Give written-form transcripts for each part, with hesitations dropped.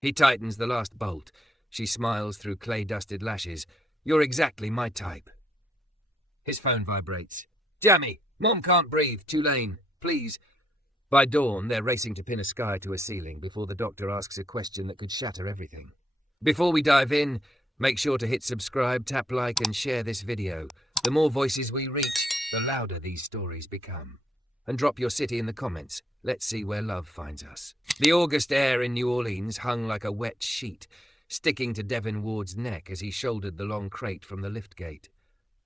He tightens the last bolt. She smiles through clay-dusted lashes. You're exactly my type. His phone vibrates. Jammy, Mom can't breathe. Tulane, please. By dawn, they're racing to pin a sky to a ceiling before the doctor asks a question that could shatter everything. Before we dive in, make sure to hit subscribe, tap like, and share this video. The more voices we reach, the louder these stories become. And drop your city in the comments. Let's see where love finds us. The August air in New Orleans hung like a wet sheet, sticking to Devin Ward's neck as he shouldered the long crate from the lift gate.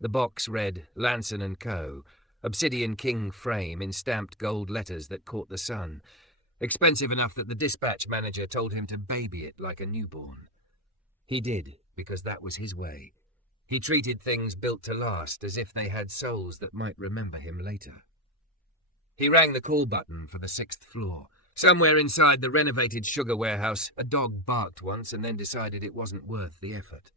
The box read Lanson & Co., Obsidian King frame in stamped gold letters that caught the sun, expensive enough that the dispatch manager told him to baby it like a newborn. He did, because that was his way. He treated things built to last as if they had souls that might remember him later. He rang the call button for the 6th floor. Somewhere inside the renovated sugar warehouse, a dog barked once and then decided it wasn't worth the effort.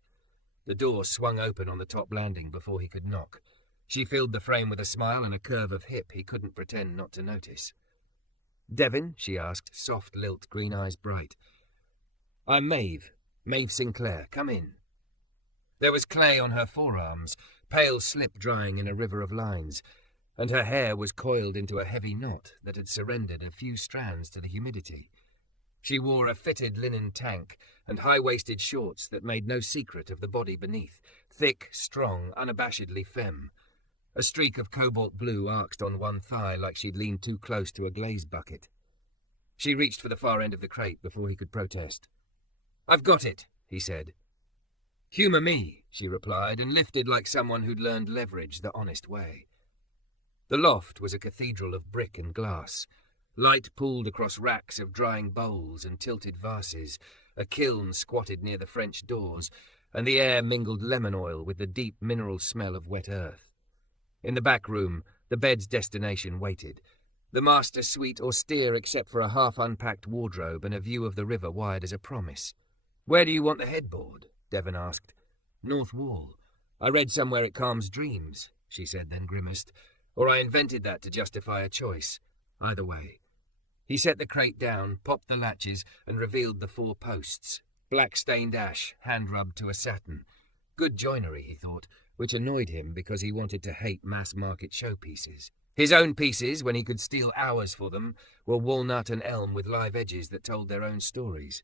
The door swung open on the top landing before he could knock. She filled the frame with a smile and a curve of hip he couldn't pretend not to notice. Devin, she asked, soft lilt, green eyes bright. I'm Maeve Sinclair. Come in. There was clay on her forearms, pale slip drying in a river of lines, and her hair was coiled into a heavy knot that had surrendered a few strands to the humidity. She wore a fitted linen tank and high-waisted shorts that made no secret of the body beneath, thick, strong, unabashedly femme. A streak of cobalt blue arced on one thigh like she'd leaned too close to a glaze bucket. She reached for the far end of the crate before he could protest. I've got it, he said. Humour me, she replied, and lifted like someone who'd learned leverage the honest way. The loft was a cathedral of brick and glass. Light pooled across racks of drying bowls and tilted vases, a kiln squatted near the French doors, and the air mingled lemon oil with the deep mineral smell of wet earth. In the back room, the bed's destination waited. The master suite austere except for a half-unpacked wardrobe and a view of the river wide as a promise. Where do you want the headboard? Devin asked. North wall. I read somewhere it calms dreams, she said, then grimaced. Or I invented that to justify a choice. Either way. He set the crate down, popped the latches, and revealed the 4 posts. Black-stained ash, hand-rubbed to a satin. Good joinery, he thought, which annoyed him because he wanted to hate mass-market showpieces. His own pieces, when he could steal hours for them, were walnut and elm with live edges that told their own stories.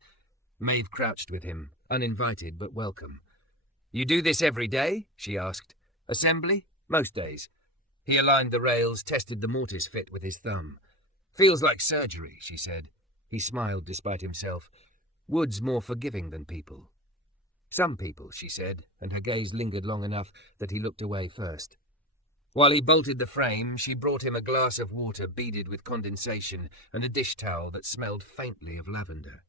Maeve crouched with him, uninvited but welcome. You do this every day? She asked. Assembly? Most days. He aligned the rails, tested the mortise fit with his thumb. Feels like surgery, she said. He smiled despite himself. Wood's more forgiving than people. Some people, she said, and her gaze lingered long enough that he looked away first. While he bolted the frame, she brought him a glass of water beaded with condensation and a dish towel that smelled faintly of lavender.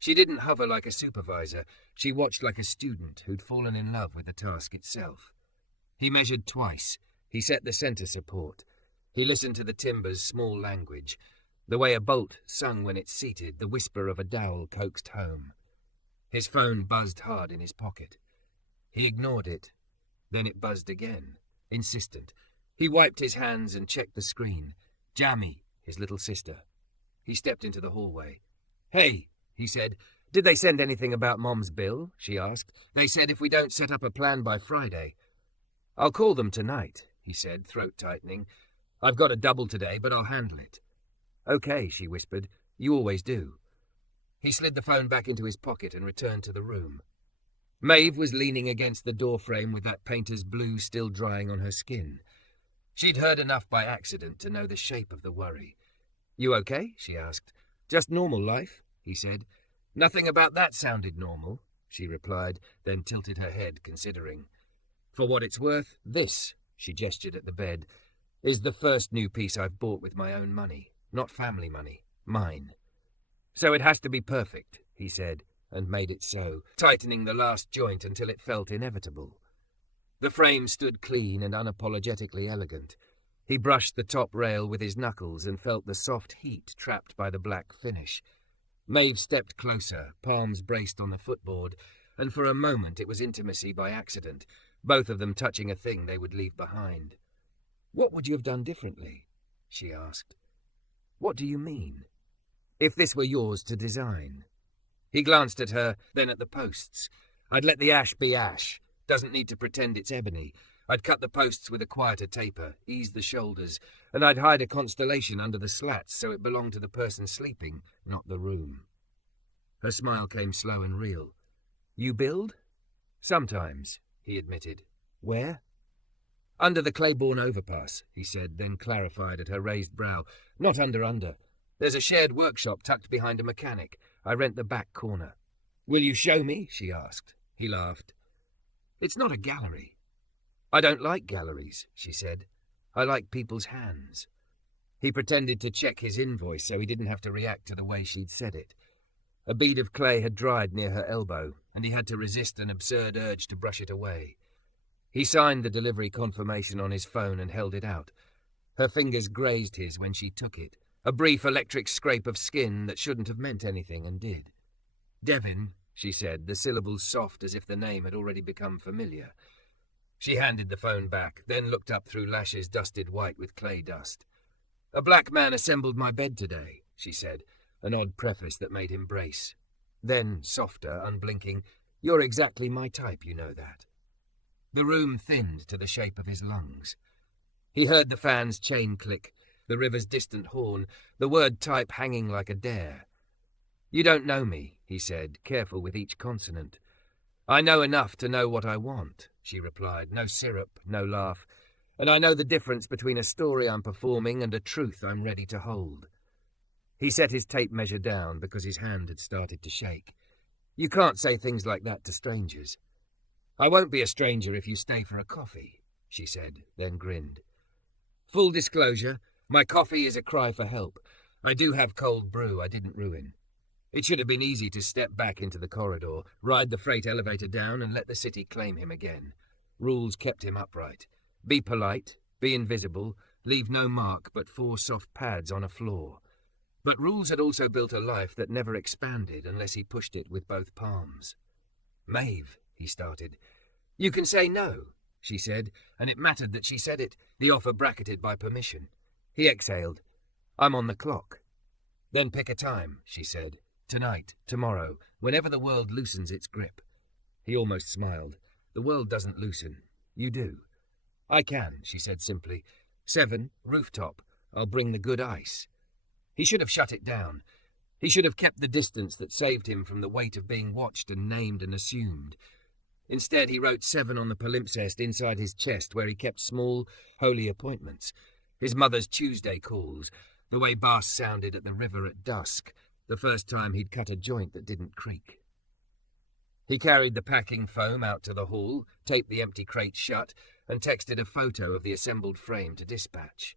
She didn't hover like a supervisor. She watched like a student who'd fallen in love with the task itself. He measured twice. He set the center support. He listened to the timber's small language, the way a bolt sung when it's seated, the whisper of a dowel coaxed home. His phone buzzed hard in his pocket. He ignored it. Then it buzzed again, insistent. He wiped his hands and checked the screen. Jammy, his little sister. He stepped into the hallway. Hey, he said. Did they send anything about Mom's bill? She asked. They said if we don't set up a plan by Friday. I'll call them tonight, he said, throat tightening. I've got a double today, but I'll handle it. Okay, she whispered. You always do. He slid the phone back into his pocket and returned to the room. Maeve was leaning against the doorframe with that painter's blue still drying on her skin. She'd heard enough by accident to know the shape of the worry. You okay? She asked. Just normal life, he said. Nothing about that sounded normal, she replied, then tilted her head, considering. For what it's worth, this, she gestured at the bed, is the first new piece I've bought with my own money. Not family money. Mine. So it has to be perfect, he said, and made it so, tightening the last joint until it felt inevitable. The frame stood clean and unapologetically elegant. He brushed the top rail with his knuckles and felt the soft heat trapped by the black finish. Maeve stepped closer, palms braced on the footboard, and for a moment it was intimacy by accident, both of them touching a thing they would leave behind. What would you have done differently? She asked. What do you mean? If this were yours to design. He glanced at her, then at the posts. I'd let the ash be ash. Doesn't need to pretend it's ebony. I'd cut the posts with a quieter taper, ease the shoulders, and I'd hide a constellation under the slats so it belonged to the person sleeping, not the room. Her smile came slow and real. You build? Sometimes, he admitted. Where? Under the Claiborne overpass, he said, then clarified at her raised brow. Not under. There's a shared workshop tucked behind a mechanic. I rent the back corner. Will you show me? She asked. He laughed. It's not a gallery. I don't like galleries, she said. I like people's hands. He pretended to check his invoice so he didn't have to react to the way she'd said it. A bead of clay had dried near her elbow, and he had to resist an absurd urge to brush it away. He signed the delivery confirmation on his phone and held it out. Her fingers grazed his when she took it, a brief electric scrape of skin that shouldn't have meant anything and did. Devin, she said, the syllables soft as if the name had already become familiar. She handed the phone back, then looked up through lashes dusted white with clay dust. A black man assembled my bed today, she said, an odd preface that made him brace. Then, softer, unblinking, you're exactly my type, you know that. The room thinned to the shape of his lungs. He heard the fan's chain click, the river's distant horn, the word type hanging like a dare. You don't know me, he said, careful with each consonant. I know enough to know what I want, she replied. No syrup, no laugh. And I know the difference between a story I'm performing and a truth I'm ready to hold. He set his tape measure down because his hand had started to shake. You can't say things like that to strangers. I won't be a stranger if you stay for a coffee, she said, then grinned. Full disclosure, my coffee is a cry for help. I do have cold brew I didn't ruin. It should have been easy to step back into the corridor, ride the freight elevator down and let the city claim him again. Rules kept him upright. Be polite, be invisible, leave no mark but 4 soft pads on a floor. But rules had also built a life that never expanded unless he pushed it with both palms. Maeve, he started. You can say no, she said, and it mattered that she said it, the offer bracketed by permission. He exhaled. I'm on the clock. Then pick a time, she said. Tonight, tomorrow, whenever the world loosens its grip. He almost smiled. The world doesn't loosen. You do. I can, she said simply. 7, rooftop. I'll bring the good ice. He should have shut it down. He should have kept the distance that saved him from the weight of being watched and named and assumed. Instead, he wrote 7 on the palimpsest inside his chest where he kept small, holy appointments. His mother's Tuesday calls, the way bass sounded at the river at dusk, the first time he'd cut a joint that didn't creak. He carried the packing foam out to the hall, taped the empty crate shut, and texted a photo of the assembled frame to dispatch.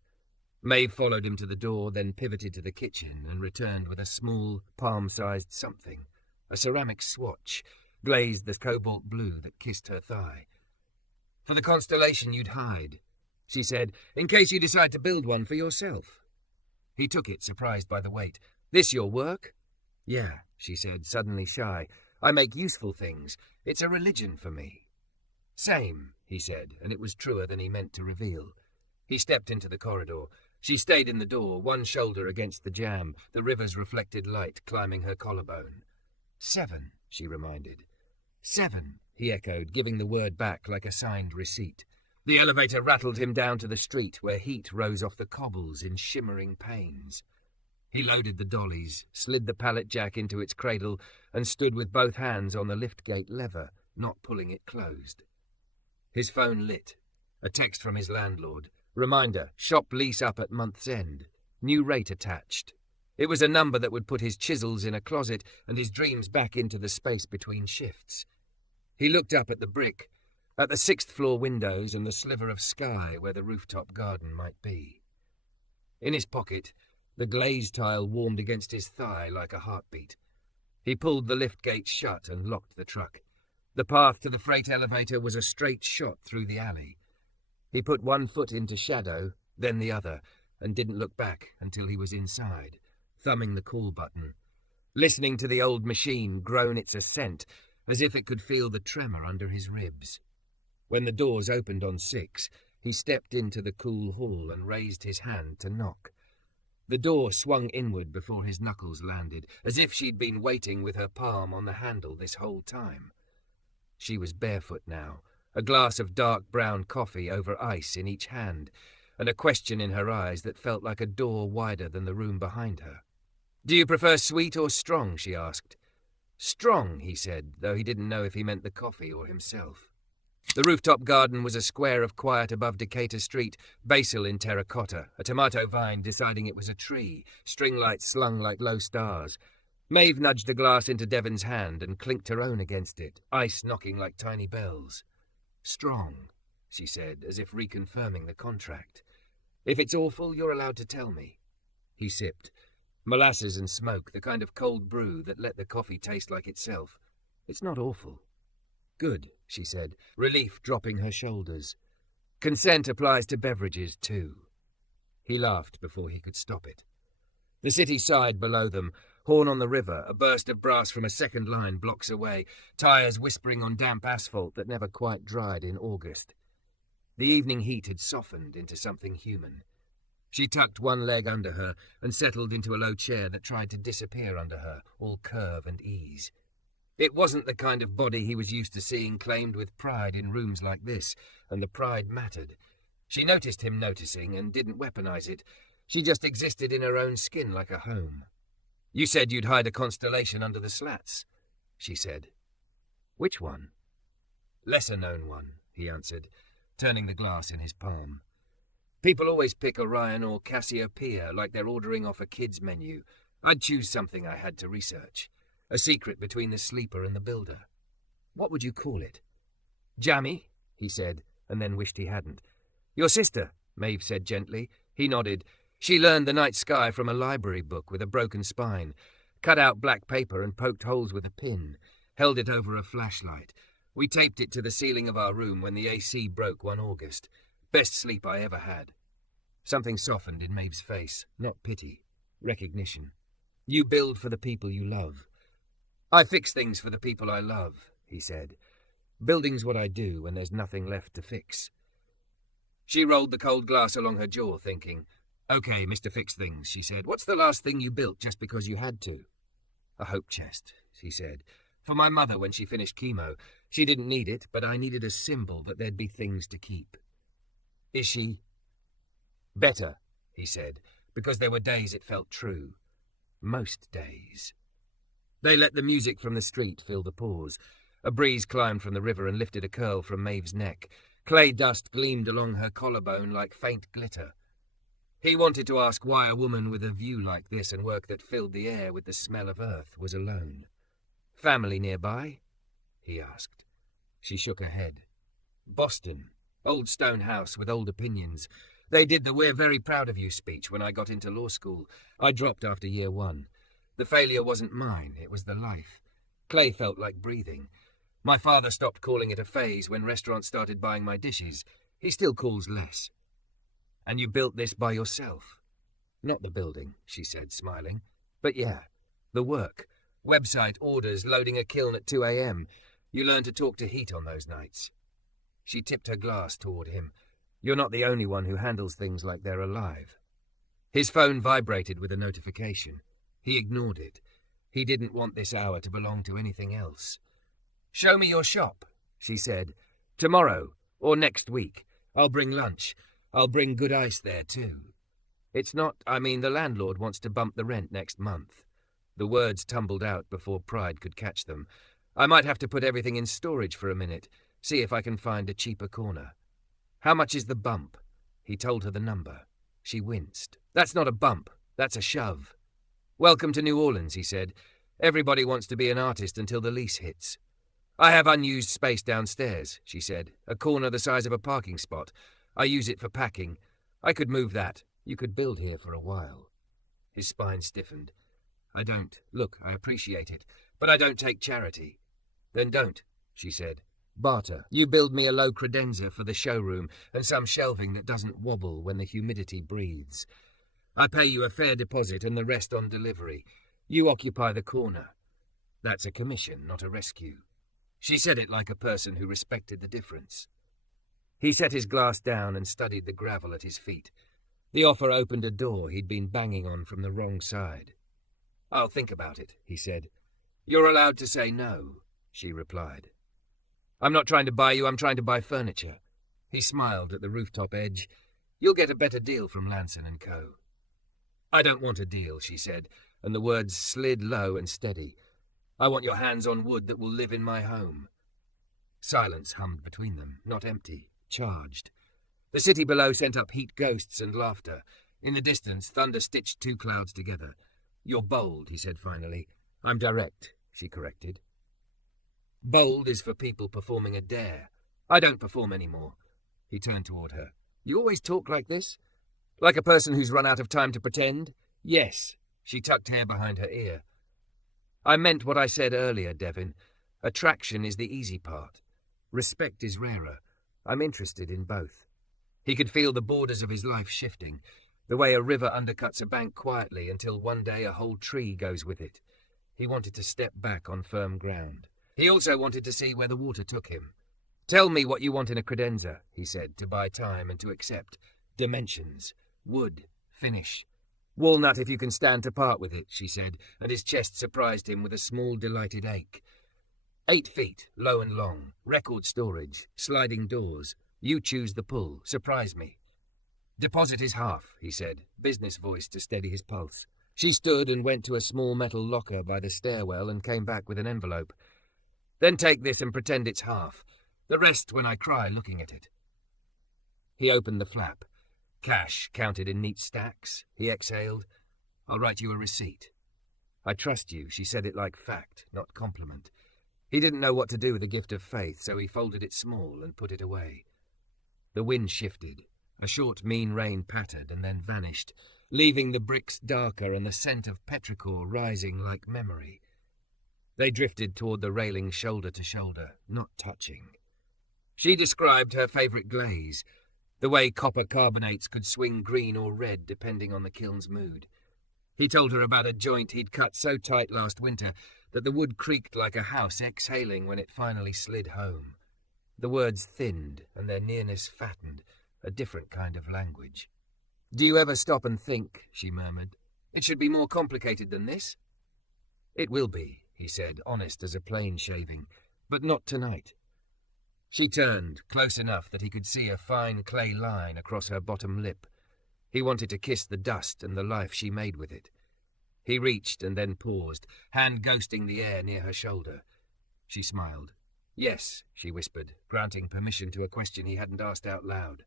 Maeve followed him to the door, then pivoted to the kitchen and returned with a small, palm-sized something, a ceramic swatch, glazed the cobalt blue that kissed her thigh. For the constellation you'd hide, she said, in case you decide to build one for yourself. He took it, surprised by the weight. This your work? Yeah, she said, suddenly shy. I make useful things. It's a religion for me. Same, he said, and it was truer than he meant to reveal. He stepped into the corridor. She stayed in the door, one shoulder against the jamb, the river's reflected light climbing her collarbone. 7, she reminded. 7, he echoed, giving the word back like a signed receipt. The elevator rattled him down to the street, where heat rose off the cobbles in shimmering panes. He loaded the dollies, slid the pallet jack into its cradle, and stood with both hands on the liftgate lever, not pulling it closed. His phone lit. A text from his landlord. Reminder, shop lease up at month's end. New rate attached. It was a number that would put his chisels in a closet and his dreams back into the space between shifts. He looked up at the brick, at the 6th-floor windows and the sliver of sky where the rooftop garden might be. In his pocket, the glazed tile warmed against his thigh like a heartbeat. He pulled the lift gate shut and locked the truck. The path to the freight elevator was a straight shot through the alley. He put one foot into shadow, then the other, and didn't look back until he was inside, thumbing the call button, listening to the old machine groan its ascent as if it could feel the tremor under his ribs. When the doors opened on 6, he stepped into the cool hall and raised his hand to knock. The door swung inward before his knuckles landed, as if she'd been waiting with her palm on the handle this whole time. She was barefoot now, a glass of dark brown coffee over ice in each hand, and a question in her eyes that felt like a door wider than the room behind her. "Do you prefer sweet or strong?" she asked. "Strong," he said, though he didn't know if he meant the coffee or himself. The rooftop garden was a square of quiet above Decatur Street, basil in terracotta, a tomato vine deciding it was a tree, string lights slung like low stars. Maeve nudged a glass into Devin's hand and clinked her own against it, ice knocking like tiny bells. "Strong," she said, as if reconfirming the contract. "If it's awful, you're allowed to tell me." He sipped. Molasses and smoke, the kind of cold brew that let the coffee taste like itself. "It's not awful." "Good," she said, relief dropping her shoulders. "Consent applies to beverages, too." He laughed before he could stop it. The city sighed below them, horn on the river, a burst of brass from a second line blocks away, tyres whispering on damp asphalt that never quite dried in August. The evening heat had softened into something human. She tucked one leg under her and settled into a low chair that tried to disappear under her, all curve and ease. It wasn't the kind of body he was used to seeing claimed with pride in rooms like this, and the pride mattered. She noticed him noticing and didn't weaponize it. She just existed in her own skin like a home. "You said you'd hide a constellation under the slats," she said. "Which one?" "Lesser-known one," he answered, turning the glass in his palm. "People always pick Orion or Cassiopeia like they're ordering off a kid's menu. I'd choose something I had to research. A secret between the sleeper and the builder." "What would you call it?" "Jammy," he said, and then wished he hadn't. "Your sister," Maeve said gently. He nodded. "She learned the night sky from a library book with a broken spine, cut out black paper and poked holes with a pin, held it over a flashlight. We taped it to the ceiling of our room when the AC broke one August. Best sleep I ever had." Something softened in Maeve's face, not pity, recognition. "You build for the people you love." "I fix things for the people I love," he said. "Building's what I do when there's nothing left to fix." She rolled the cold glass along her jaw, thinking. "Okay, Mr. Fix-Things," she said. "What's the last thing you built just because you had to?" "A hope chest," he said. "For my mother when she finished chemo. She didn't need it, but I needed a symbol that there'd be things to keep." "Is she?" "Better," he said, because there were days it felt true. Most days. They let the music from the street fill the pause. A breeze climbed from the river and lifted a curl from Maeve's neck. Clay dust gleamed along her collarbone like faint glitter. He wanted to ask why a woman with a view like this and work that filled the air with the smell of earth was alone. "Family nearby?" he asked. She shook her head. "Boston. Old stone house with old opinions. They did the 'we're very proud of you' speech when I got into law school. I dropped after year one. The failure wasn't mine, it was the life. Clay felt like breathing. My father stopped calling it a phase when restaurants started buying my dishes. He still calls less." "And you built this by yourself?" "Not the building," she said, smiling. "But yeah, the work. Website, orders, loading a kiln at 2 a.m. You learn to talk to heat on those nights." She tipped her glass toward him. "You're not the only one who handles things like they're alive." His phone vibrated with a notification. He ignored it. He didn't want this hour to belong to anything else. "Show me your shop," she said. "Tomorrow, or next week. I'll bring lunch. I'll bring good ice there, too. It's not, the landlord wants to bump the rent next month." The words tumbled out before pride could catch them. "I might have to put everything in storage for a minute, see if I can find a cheaper corner." "How much is the bump?" He told her the number. She winced. "That's not a bump. That's a shove." "Welcome to New Orleans," he said. "Everybody wants to be an artist until the lease hits." "I have unused space downstairs," she said. "A corner the size of a parking spot. I use it for packing. I could move that. You could build here for a while." His spine stiffened. "I don't. Look, I appreciate it, but I don't take charity." "Then don't," she said. "Barter. You build me a low credenza for the showroom and some shelving that doesn't wobble when the humidity breathes. I pay you a fair deposit and the rest on delivery. You occupy the corner. That's a commission, not a rescue." She said it like a person who respected the difference. He set his glass down and studied the gravel at his feet. The offer opened a door he'd been banging on from the wrong side. "I'll think about it," he said. "You're allowed to say no," she replied. "I'm not trying to buy you, I'm trying to buy furniture." He smiled at the rooftop edge. "You'll get a better deal from Lanson & Co." "I don't want a deal," she said, and the words slid low and steady. "I want your hands on wood that will live in my home." Silence hummed between them, not empty, charged. The city below sent up heat ghosts and laughter. In the distance, thunder stitched two clouds together. "You're bold," he said finally. "I'm direct," she corrected. "Bold is for people performing a dare. I don't perform anymore." He turned toward her. "You always talk like this? Like a person who's run out of time to pretend?" "Yes." She tucked hair behind her ear. "I meant what I said earlier, Devin. Attraction is the easy part. Respect is rarer. I'm interested in both." He could feel the borders of his life shifting, the way a river undercuts a bank quietly until one day a whole tree goes with it. He wanted to step back on firm ground. He also wanted to see where the water took him. "Tell me what you want in a credenza," he said, to buy time and to accept. "Dimensions. Wood. Finish. Walnut if you can stand to part with it," she said, and his chest surprised him with a small delighted ache. 8 feet, low and long, record storage, sliding doors. You choose the pull. Surprise me. "Deposit is half," he said, business voice to steady his pulse. She stood and went to a small metal locker by the stairwell and came back with an envelope. "Then take this and pretend it's half. The rest when I cry looking at it." He opened the flap. Cash counted in neat stacks. He exhaled. "I'll write you a receipt." "I trust you," she said it like fact, not compliment. He didn't know what to do with the gift of faith, so he folded it small and put it away. The wind shifted. A short, mean rain pattered and then vanished, leaving the bricks darker and the scent of petrichor rising like memory. They drifted toward the railing shoulder to shoulder, not touching. She described her favourite glaze, the way copper carbonates could swing green or red depending on the kiln's mood. He told her about a joint he'd cut so tight last winter that the wood creaked like a house exhaling when it finally slid home. The words thinned and their nearness fattened, a different kind of language. "Do you ever stop and think," she murmured, "it should be more complicated than this?" "It will be," he said, honest as a plane shaving, "but not tonight." She turned, close enough that he could see a fine clay line across her bottom lip. He wanted to kiss the dust and the life she made with it. He reached and then paused, hand ghosting the air near her shoulder. She smiled. "Yes," she whispered, granting permission to a question he hadn't asked out loud.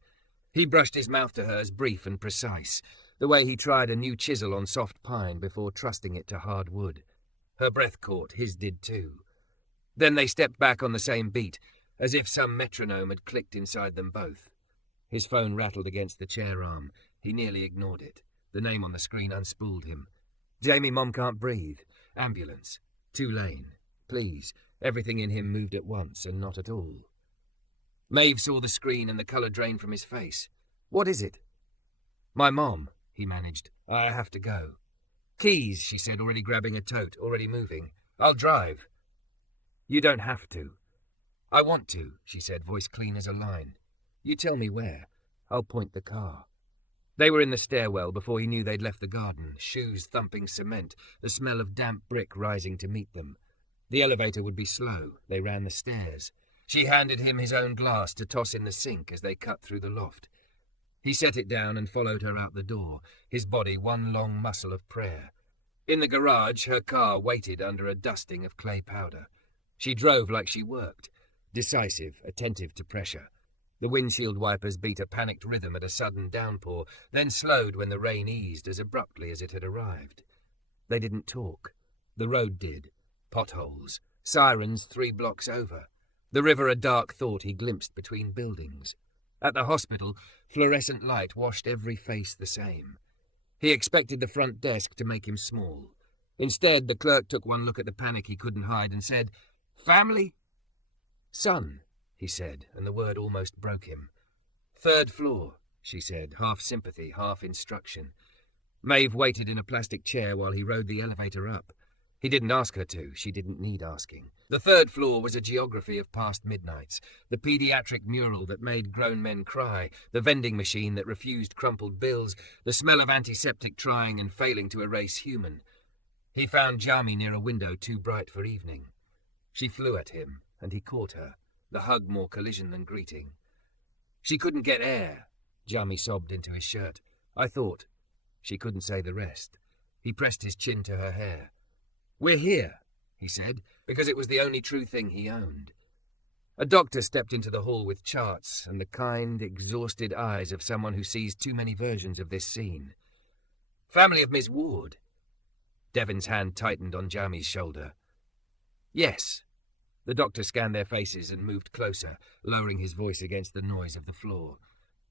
He brushed his mouth to hers, brief and precise, the way he tried a new chisel on soft pine before trusting it to hard wood. Her breath caught, his did too. Then they stepped back on the same beat, as if some metronome had clicked inside them both. His phone rattled against the chair arm. He nearly ignored it. The name on the screen unspooled him. "Jamie, Mom can't breathe. Ambulance. 2 lane. Please." Everything in him moved at once and not at all. Maeve saw the screen and the colour drain from his face. "What is it?" "My mom," he managed. "I have to go." "Keys," she said, already grabbing a tote, already moving. "I'll drive." "You don't have to." "I want to," she said, voice clean as a line. "You tell me where. I'll point the car." They were in the stairwell before he knew they'd left the garden, shoes thumping cement, the smell of damp brick rising to meet them. The elevator would be slow. They ran the stairs. She handed him his own glass to toss in the sink as they cut through the loft. He set it down and followed her out the door, his body one long muscle of prayer. In the garage, her car waited under a dusting of clay powder. She drove like she worked, decisive, attentive to pressure. The windshield wipers beat a panicked rhythm at a sudden downpour, then slowed when the rain eased as abruptly as it had arrived. They didn't talk. The road did. Potholes. Sirens 3 blocks over. The river a dark thought he glimpsed between buildings. At the hospital, fluorescent light washed every face the same. He expected the front desk to make him small. Instead, the clerk took one look at the panic he couldn't hide and said, "Family?" "Son," he said, and the word almost broke him. "3rd floor," she said, half sympathy, half instruction. Maeve waited in a plastic chair while he rode the elevator up. He didn't ask her to. She didn't need asking. The third floor was a geography of past midnights. The pediatric mural that made grown men cry, the vending machine that refused crumpled bills, the smell of antiseptic trying and failing to erase human. He found Jami near a window too bright for evening. She flew at him, and he caught her, the hug more collision than greeting. She couldn't get air, Jami sobbed into his shirt. I thought. She couldn't say the rest. He pressed his chin to her hair. We're here, he said, because it was the only true thing he owned. A doctor stepped into the hall with charts and the kind, exhausted eyes of someone who sees too many versions of this scene. Family of Miss Ward. Devin's hand tightened on Jami's shoulder. Yes. The doctor scanned their faces and moved closer, lowering his voice against the noise of the floor.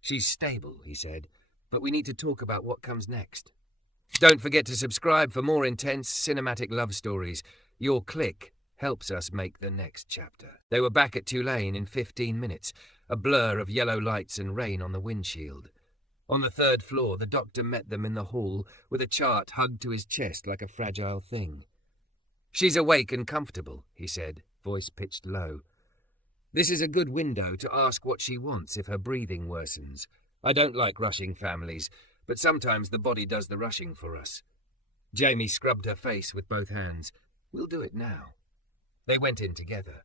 She's stable, he said, but we need to talk about what comes next. Don't forget to subscribe for more intense cinematic love stories. Your click helps us make the next chapter. They were back at Tulane in 15 minutes, a blur of yellow lights and rain on the windshield. On the third floor, the doctor met them in the hall with a chart hugged to his chest like a fragile thing. She's awake and comfortable, he said, voice pitched low. This is a good window to ask what she wants if her breathing worsens. I don't like rushing families, but sometimes the body does the rushing for us. Jamie scrubbed her face with both hands. We'll do it now. They went in together.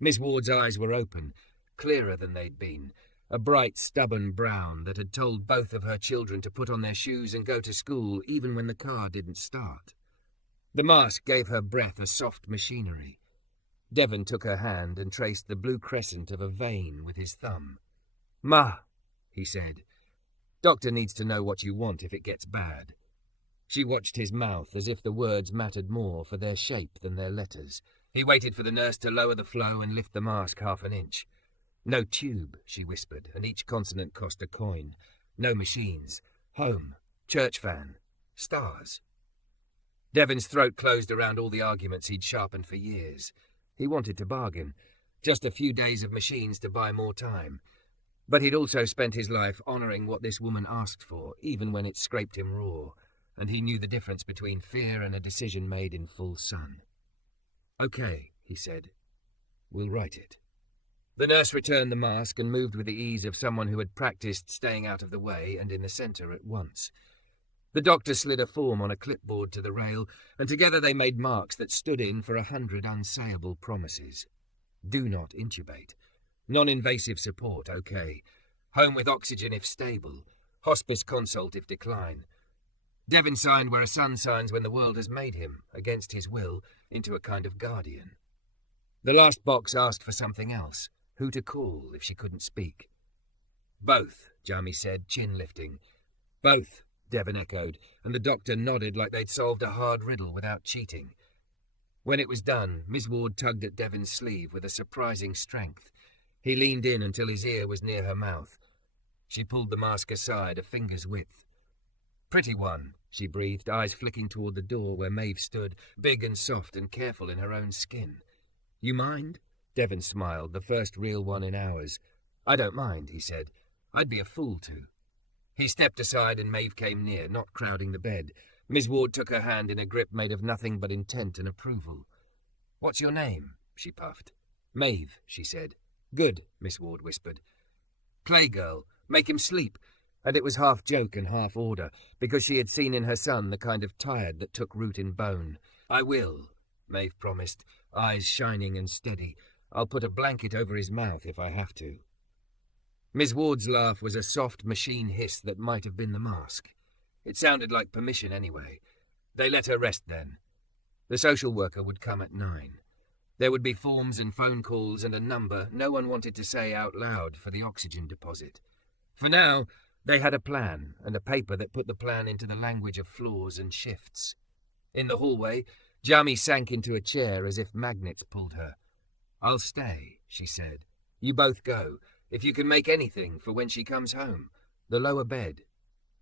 Miss Ward's eyes were open, clearer than they'd been, a bright, stubborn brown that had told both of her children to put on their shoes and go to school even when the car didn't start. The mask gave her breath a soft machinery. Devin took her hand and traced the blue crescent of a vein with his thumb. Ma, he said. Doctor needs to know what you want if it gets bad. She watched his mouth as if the words mattered more for their shape than their letters. He waited for the nurse to lower the flow and lift the mask half an inch. No tube, she whispered, and each consonant cost a coin. No machines. Home. Church fan. Stars. Devin's throat closed around all the arguments he'd sharpened for years. He wanted to bargain. Just a few days of machines to buy more time. But he'd also spent his life honouring what this woman asked for, even when it scraped him raw, and he knew the difference between fear and a decision made in full sun. Okay, he said. We'll write it. The nurse returned the mask and moved with the ease of someone who had practiced staying out of the way and in the centre at once. The doctor slid a form on a clipboard to the rail, and together they made marks that stood in for 100 unsayable promises. Do not intubate. Non-invasive support, okay. Home with oxygen if stable. Hospice consult if decline. Devin signed where a son signs when the world has made him, against his will, into a kind of guardian. The last box asked for something else. Who to call if she couldn't speak. Both, Jami said, chin lifting. Both, Devin echoed, and the doctor nodded like they'd solved a hard riddle without cheating. When it was done, Miss Ward tugged at Devin's sleeve with a surprising strength. He leaned in until his ear was near her mouth. She pulled the mask aside, a finger's width. Pretty one, she breathed, eyes flicking toward the door where Maeve stood, big and soft and careful in her own skin. You mind? Devin smiled, the first real one in hours. I don't mind, he said. I'd be a fool to. He stepped aside and Maeve came near, not crowding the bed. Miss Ward took her hand in a grip made of nothing but intent and approval. What's your name? She puffed. Maeve, she said. Good, Miss Ward whispered. Playgirl, make him sleep. And it was half joke and half order, because she had seen in her son the kind of tired that took root in bone. I will, Maeve promised, eyes shining and steady. I'll put a blanket over his mouth if I have to. Miss Ward's laugh was a soft machine hiss that might have been the mask. It sounded like permission anyway. They let her rest then. The social worker would come at 9. There would be forms and phone calls and a number no one wanted to say out loud for the oxygen deposit. For now, they had a plan and a paper that put the plan into the language of floors and shifts. In the hallway, Jami sank into a chair as if magnets pulled her. I'll stay, she said. You both go, if you can make anything for when she comes home. The lower bed.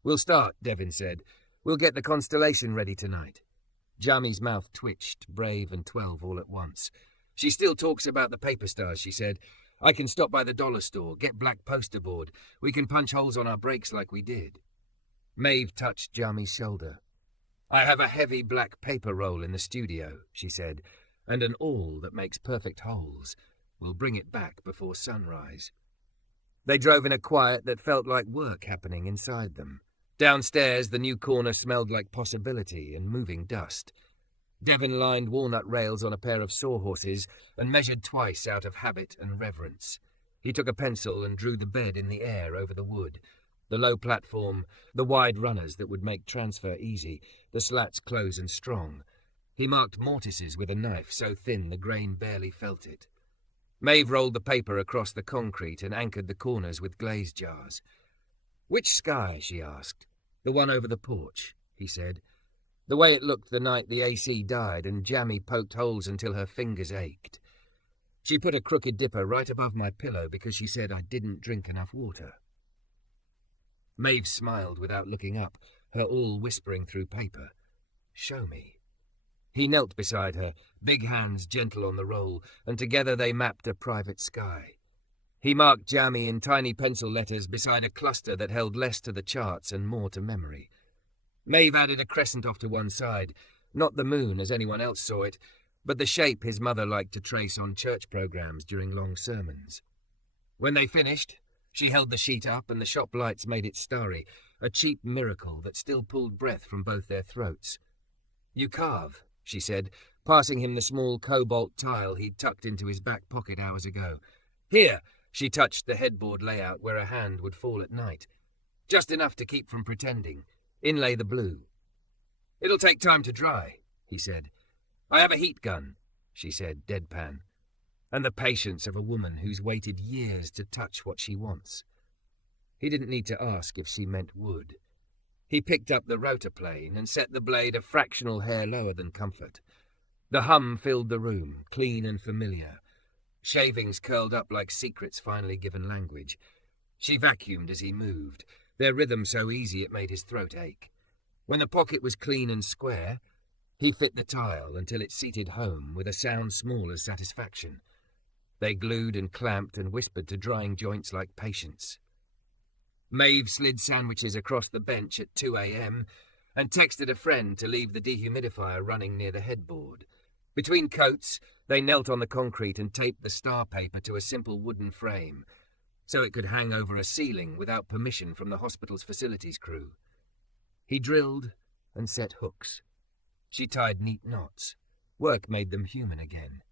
We'll start, Devin said. We'll get the constellation ready tonight. Jami's mouth twitched, brave and 12 all at once. She still talks about the paper stars, she said. I can stop by the dollar store, get black poster board. We can punch holes on our brakes like we did. Maeve touched Jami's shoulder. "I have a heavy black paper roll in the studio," she said, "and an awl that makes perfect holes. We'll bring it back before sunrise." They drove in a quiet that felt like work happening inside them. Downstairs, the new corner smelled like possibility and moving dust. Devin lined walnut rails on a pair of sawhorses and measured twice out of habit and reverence. He took a pencil and drew the bed in the air over the wood. The low platform, the wide runners that would make transfer easy, the slats close and strong. He marked mortises with a knife so thin the grain barely felt it. Maeve rolled the paper across the concrete and anchored the corners with glaze jars. "Which sky?" she asked. "The one over the porch," he said. "The way it looked the night the AC died and Jammy poked holes until her fingers ached. She put a crooked dipper right above my pillow because she said I didn't drink enough water." Maeve smiled without looking up, her awl whispering through paper. "Show me." He knelt beside her, big hands gentle on the roll, and together they mapped a private sky. He marked Jammy in tiny pencil letters beside a cluster that held less to the charts and more to memory. Maeve added a crescent off to one side, not the moon as anyone else saw it, but the shape his mother liked to trace on church programs during long sermons. When they finished, she held the sheet up and the shop lights made it starry, a cheap miracle that still pulled breath from both their throats. "You carve," she said, passing him the small cobalt tile he'd tucked into his back pocket hours ago. "Here," she touched the headboard layout where a hand would fall at night. "Just enough to keep from pretending. Inlay the blue." "It'll take time to dry," he said. "I have a heat gun," she said, deadpan. And the patience of a woman who's waited years to touch what she wants. He didn't need to ask if she meant wood. He picked up the rotor plane and set the blade a fractional hair lower than comfort. The hum filled the room, clean and familiar. Shavings curled up like secrets finally given language. She vacuumed as he moved, their rhythm so easy it made his throat ache. When the pocket was clean and square, he fit the tile until it seated home with a sound small as satisfaction. They glued and clamped and whispered to drying joints like patience. Maeve slid sandwiches across the bench at 2 a.m. and texted a friend to leave the dehumidifier running near the headboard. Between coats, they knelt on the concrete and taped the star paper to a simple wooden frame, so it could hang over a ceiling without permission from the hospital's facilities crew. He drilled and set hooks. She tied neat knots. Work made them human again.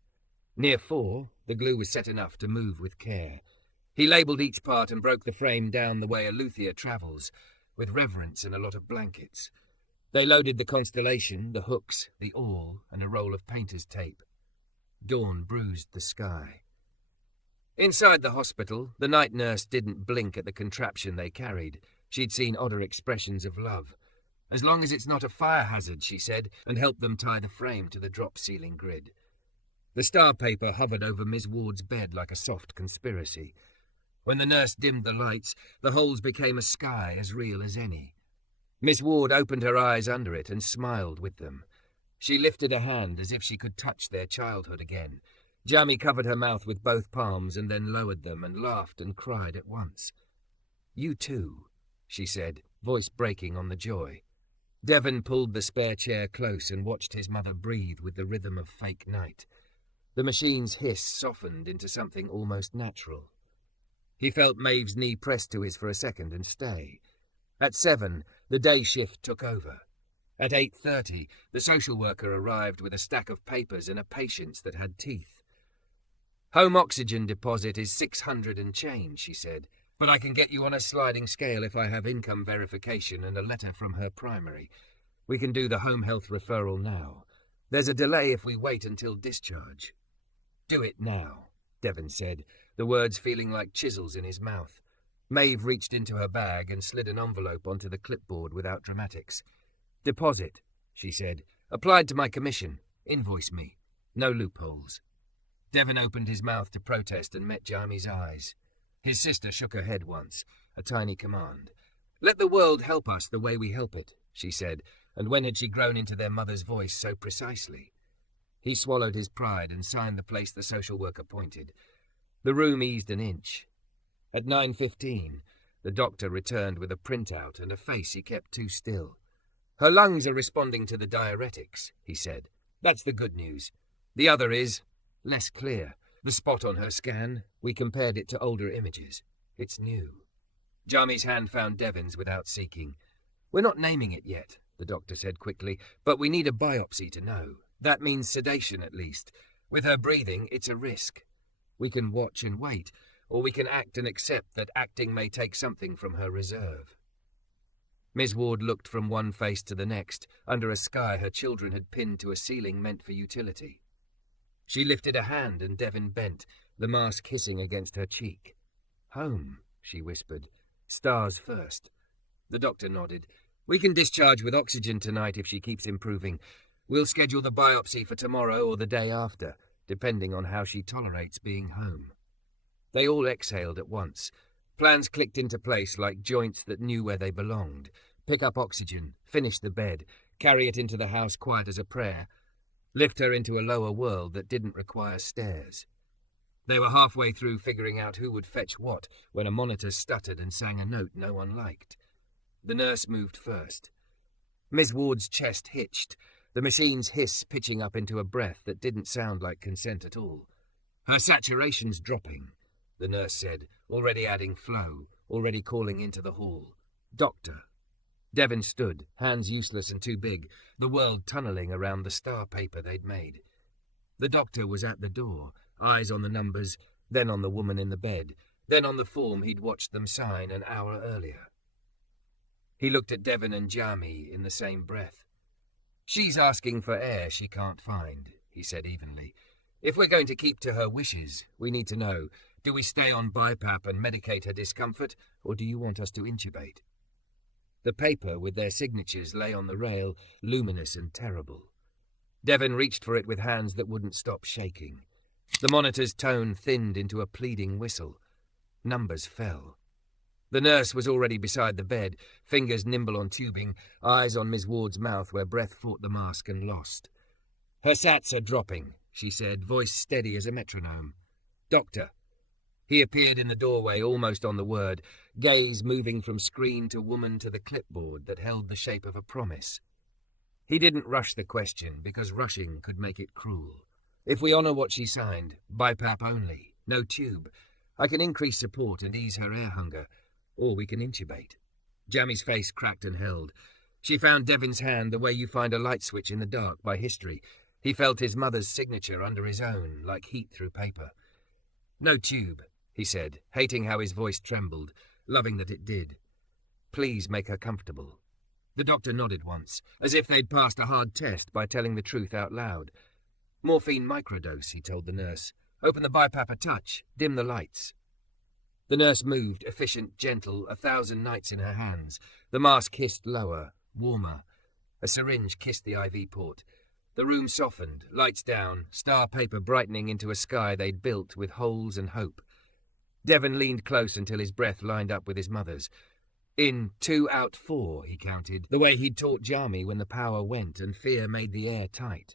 Near 4, the glue was set enough to move with care. He labelled each part and broke the frame down the way a luthier travels, with reverence and a lot of blankets. They loaded the constellation, the hooks, the awl, and a roll of painter's tape. Dawn bruised the sky. Inside the hospital, the night nurse didn't blink at the contraption they carried. She'd seen odder expressions of love. "As long as it's not a fire hazard," she said, and helped them tie the frame to the drop ceiling grid. The star paper hovered over Miss Ward's bed like a soft conspiracy. When the nurse dimmed the lights, the holes became a sky as real as any. Miss Ward opened her eyes under it and smiled with them. She lifted a hand as if she could touch their childhood again. Jammy covered her mouth with both palms and then lowered them and laughed and cried at once. "You too," she said, voice breaking on the joy. Devin pulled the spare chair close and watched his mother breathe with the rhythm of fake night. The machine's hiss softened into something almost natural. He felt Maeve's knee pressed to his for a second and stay. At 7, the day shift took over. At 8:30, the social worker arrived with a stack of papers and a patience that had teeth. "Home oxygen deposit is 600 and change," she said, "but I can get you on a sliding scale if I have income verification and a letter from her primary. We can do the home health referral now. There's a delay if we wait until discharge." "Do it now," Devin said, the words feeling like chisels in his mouth. Maeve reached into her bag and slid an envelope onto the clipboard without dramatics. "Deposit," she said. "Applied to my commission. Invoice me. No loopholes." Devin opened his mouth to protest and met Jamie's eyes. His sister shook her head once, a tiny command. "Let the world help us the way we help it," she said, and when had she grown into their mother's voice so precisely? He swallowed his pride and signed the place the social worker pointed. The room eased an inch. At 9:15, the doctor returned with a printout and a face he kept too still. Her lungs are responding to the diuretics, he said. That's the good news. The other is less clear. The spot on her scan, we compared it to older images. It's new. Jami's hand found Devin's without seeking. We're not naming it yet, the doctor said quickly, but we need a biopsy to know. That means sedation at least. With her breathing, it's a risk. We can watch and wait, or we can act and accept that acting may take something from her reserve. Miss Ward looked from one face to the next, under a sky her children had pinned to a ceiling meant for utility. She lifted a hand and Devin bent, the mask hissing against her cheek. Home, she whispered. Stars first. The doctor nodded. We can discharge with oxygen tonight if she keeps improving. We'll schedule the biopsy for tomorrow or the day after, depending on how she tolerates being home. They all exhaled at once. Plans clicked into place like joints that knew where they belonged. Pick up oxygen, finish the bed, carry it into the house quiet as a prayer, lift her into a lower world that didn't require stairs. They were halfway through figuring out who would fetch what when a monitor stuttered and sang a note no one liked. The nurse moved first. Miss Ward's chest hitched, the machine's hiss pitching up into a breath that didn't sound like consent at all. Her saturation's dropping, the nurse said, already adding flow, already calling into the hall. Doctor. Devin stood, hands useless and too big, the world tunneling around the star paper they'd made. The doctor was at the door, eyes on the numbers, then on the woman in the bed, then on the form he'd watched them sign an hour earlier. He looked at Devin and Jami in the same breath. She's asking for air she can't find, he said evenly. If we're going to keep to her wishes, we need to know, do we stay on BiPAP and medicate her discomfort, or do you want us to intubate? The paper with their signatures lay on the rail, luminous and terrible. Devin reached for it with hands that wouldn't stop shaking. The monitor's tone thinned into a pleading whistle. Numbers fell. The nurse was already beside the bed, fingers nimble on tubing, eyes on Miss Ward's mouth where breath fought the mask and lost. Her sats are dropping, she said, voice steady as a metronome. Doctor. He appeared in the doorway almost on the word, gaze moving from screen to woman to the clipboard that held the shape of a promise. He didn't rush the question, because rushing could make it cruel. If we honour what she signed, BiPAP only, no tube, I can increase support and ease her air hunger, or we can intubate. Jami's face cracked and held. She found Devin's hand the way you find a light switch in the dark by history. He felt his mother's signature under his own, like heat through paper. No tube, he said, hating how his voice trembled, loving that it did. Please make her comfortable. The doctor nodded once, as if they'd passed a hard test by telling the truth out loud. Morphine microdose, he told the nurse. Open the BiPAP a touch, dim the lights. The nurse moved, efficient, gentle, 1,000 nights in her hands. The mask hissed lower, warmer. A syringe kissed the IV port. The room softened, lights down, star paper brightening into a sky they'd built with holes and hope. Devin leaned close until his breath lined up with his mother's. In 2 out 4, he counted, the way he'd taught Jami when the power went and fear made the air tight.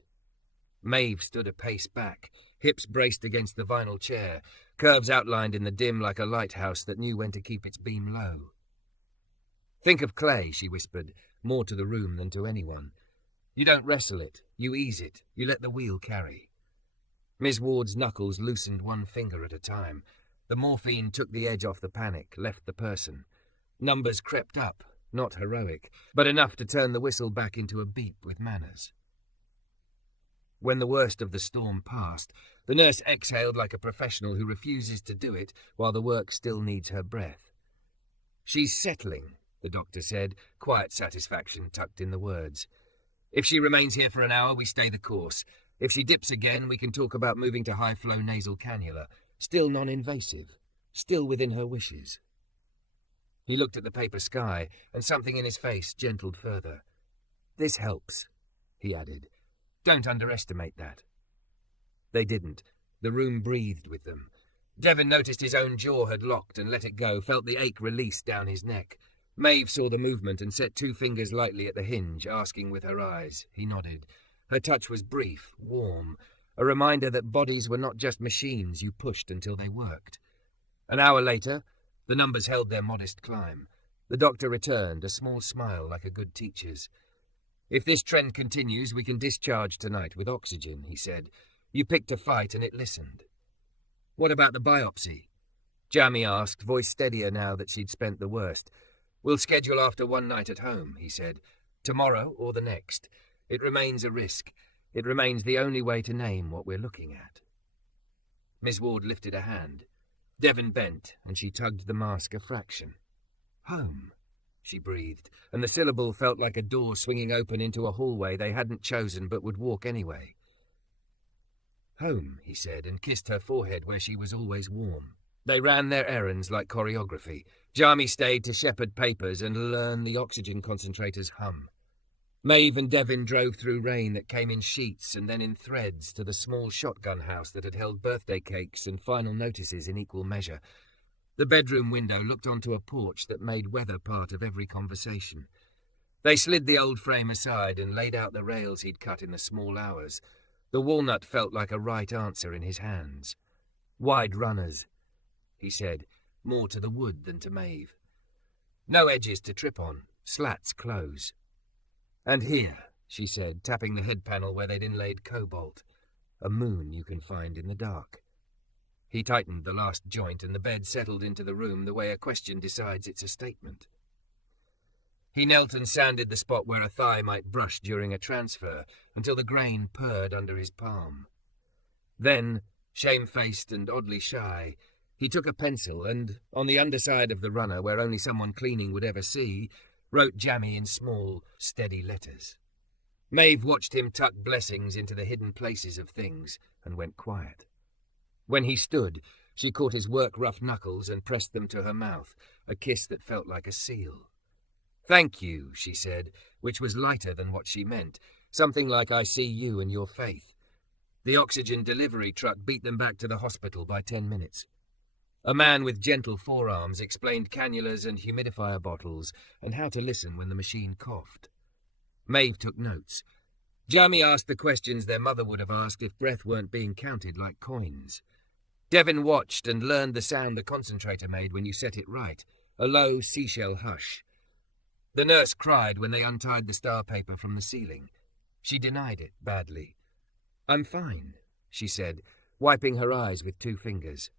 Maeve stood a pace back, hips braced against the vinyl chair, curves outlined in the dim like a lighthouse that knew when to keep its beam low. Think of clay, she whispered, more to the room than to anyone. You don't wrestle it, you ease it, you let the wheel carry. Miss Ward's knuckles loosened one finger at a time. The morphine took the edge off the panic, left the person. Numbers crept up, not heroic, but enough to turn the whistle back into a beep with manners. When the worst of the storm passed, the nurse exhaled like a professional who refuses to do it while the work still needs her breath. She's settling, the doctor said, quiet satisfaction tucked in the words. If she remains here for an hour, we stay the course. If she dips again, we can talk about moving to high-flow nasal cannula. Still non-invasive, still within her wishes. He looked at the paper sky, and something in his face gentled further. This helps, he added. Don't underestimate that. They didn't. The room breathed with them. Devin noticed his own jaw had locked and let it go, felt the ache release down his neck. Maeve saw the movement and set 2 fingers lightly at the hinge, asking with her eyes. He nodded. Her touch was brief, warm, a reminder that bodies were not just machines you pushed until they worked. An hour later, the numbers held their modest climb. The doctor returned, a small smile like a good teacher's. If this trend continues, we can discharge tonight with oxygen, he said. You picked a fight and it listened. What about the biopsy? Jamie asked, voice steadier now that she'd spent the worst. We'll schedule after one night at home, he said. Tomorrow or the next. It remains a risk. It remains the only way to name what we're looking at. Miss Ward lifted a hand. Devin bent, and she tugged the mask a fraction. Home, she breathed, and the syllable felt like a door swinging open into a hallway they hadn't chosen but would walk anyway. Home, he said, and kissed her forehead where she was always warm. They ran their errands like choreography. Jamie stayed to shepherd papers and learn the oxygen concentrator's hum. Maeve and Devin drove through rain that came in sheets and then in threads to the small shotgun house that had held birthday cakes and final notices in equal measure. The bedroom window looked onto a porch that made weather part of every conversation. They slid the old frame aside and laid out the rails he'd cut in the small hours. The walnut felt like a right answer in his hands. Wide runners, he said, more to the wood than to Maeve. No edges to trip on, slats close. And here, she said, tapping the head panel where they'd inlaid cobalt, a moon you can find in the dark. He tightened the last joint and the bed settled into the room the way a question decides it's a statement. He knelt and sanded the spot where a thigh might brush during a transfer until the grain purred under his palm. Then, shamefaced and oddly shy, he took a pencil and, on the underside of the runner where only someone cleaning would ever see, wrote Jamie in small, steady letters. Maeve watched him tuck blessings into the hidden places of things and went quiet. When he stood, she caught his work-rough knuckles and pressed them to her mouth, a kiss that felt like a seal. Thank you, she said, which was lighter than what she meant, something like I see you and your faith. The oxygen delivery truck beat them back to the hospital by 10 minutes. A man with gentle forearms explained cannulas and humidifier bottles and how to listen when the machine coughed. Maeve took notes. Jamie asked the questions their mother would have asked if breath weren't being counted like coins. Devin watched and learned the sound the concentrator made when you set it right, a low seashell hush. The nurse cried when they untied the star paper from the ceiling. She denied it badly. I'm fine, she said, wiping her eyes with 2 fingers.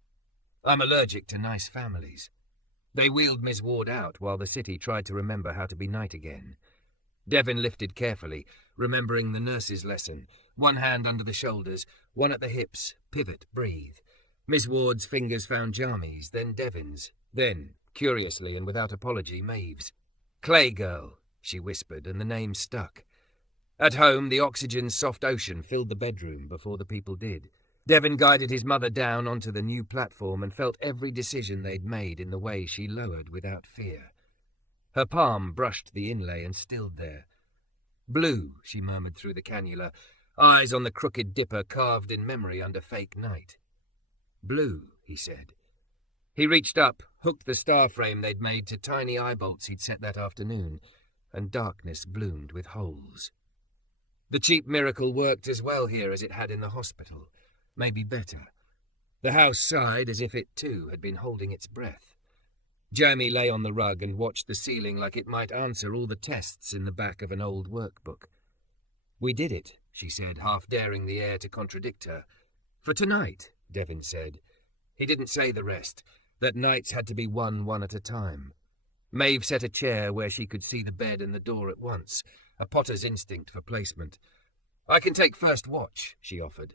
I'm allergic to nice families. They wheeled Miss Ward out while the city tried to remember how to be night again. Devin lifted carefully, remembering the nurse's lesson. One hand under the shoulders, one at the hips, pivot, breathe. Miss Ward's fingers found Jamie's, then Devin's, then, curiously and without apology, Maeve's. Clay girl, she whispered, and the name stuck. At home, the oxygen's soft ocean filled the bedroom before the people did. Devin guided his mother down onto the new platform and felt every decision they'd made in the way she lowered without fear. Her palm brushed the inlay and stilled there. Blue, she murmured through the cannula, eyes on the crooked dipper carved in memory under fake night. Blue, he said. He reached up, hooked the star frame they'd made to tiny eye bolts he'd set that afternoon, and darkness bloomed with holes. The cheap miracle worked as well here as it had in the hospital, maybe better. The house sighed as if it, too, had been holding its breath. Jamie lay on the rug and watched the ceiling like it might answer all the tests in the back of an old workbook. We did it, she said, half daring the air to contradict her. For tonight, Devin said. He didn't say the rest, that nights had to be one at a time. Maeve set a chair where she could see the bed and the door at once, a potter's instinct for placement. I can take first watch, she offered.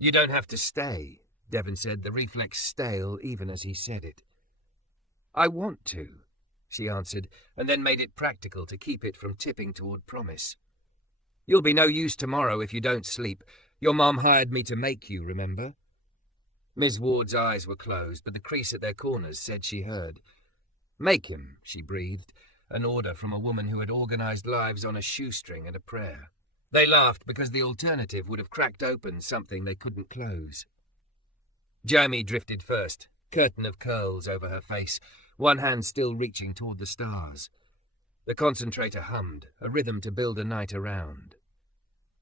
You don't have to stay, Devin said, the reflex stale even as he said it. I want to, she answered, and then made it practical to keep it from tipping toward promise. You'll be no use tomorrow if you don't sleep. Your mom hired me to make you, remember? Miss Ward's eyes were closed, but the crease at their corners said she heard. Make him, she breathed, an order from a woman who had organized lives on a shoestring and a prayer. They laughed because the alternative would have cracked open something they couldn't close. Jamie drifted first, curtain of curls over her face, one hand still reaching toward the stars. The concentrator hummed, a rhythm to build a night around.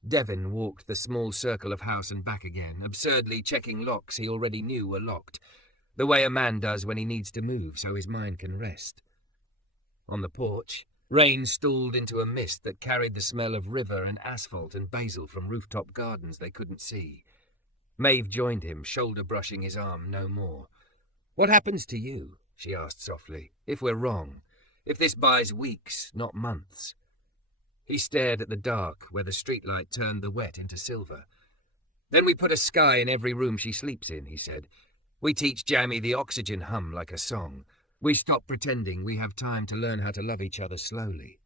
Devin walked the small circle of house and back again, absurdly checking locks he already knew were locked, the way a man does when he needs to move so his mind can rest. On the porch, Rain stalled into a mist that carried the smell of river and asphalt and basil from rooftop gardens they couldn't see. Maeve joined him, shoulder-brushing his arm no more. "What happens to you?" she asked softly. "If we're wrong? If this buys weeks, not months?" He stared at the dark, where the streetlight turned the wet into silver. "Then we put a sky in every room she sleeps in," he said. "We teach Jamie the oxygen hum like a song. We stop pretending we have time to learn how to love each other slowly."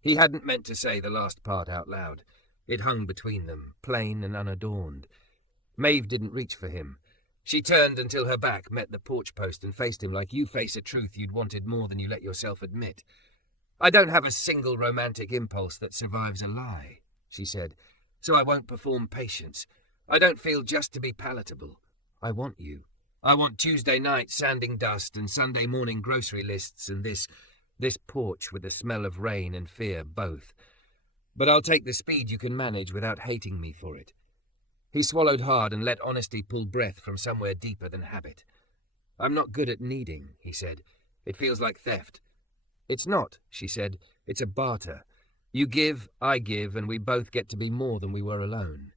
He hadn't meant to say the last part out loud. It hung between them, plain and unadorned. Maeve didn't reach for him. She turned until her back met the porch post and faced him like you face a truth you'd wanted more than you let yourself admit. "I don't have a single romantic impulse that survives a lie," she said, "so I won't perform patience. I don't feel just to be palatable. I want you. I want Tuesday night sanding dust and Sunday morning grocery lists and this porch with the smell of rain and fear both. But I'll take the speed you can manage without hating me for it." He swallowed hard and let honesty pull breath from somewhere deeper than habit. "I'm not good at needing," he said. "It feels like theft." "It's not," she said. "It's a barter. You give, I give, and we both get to be more than we were alone."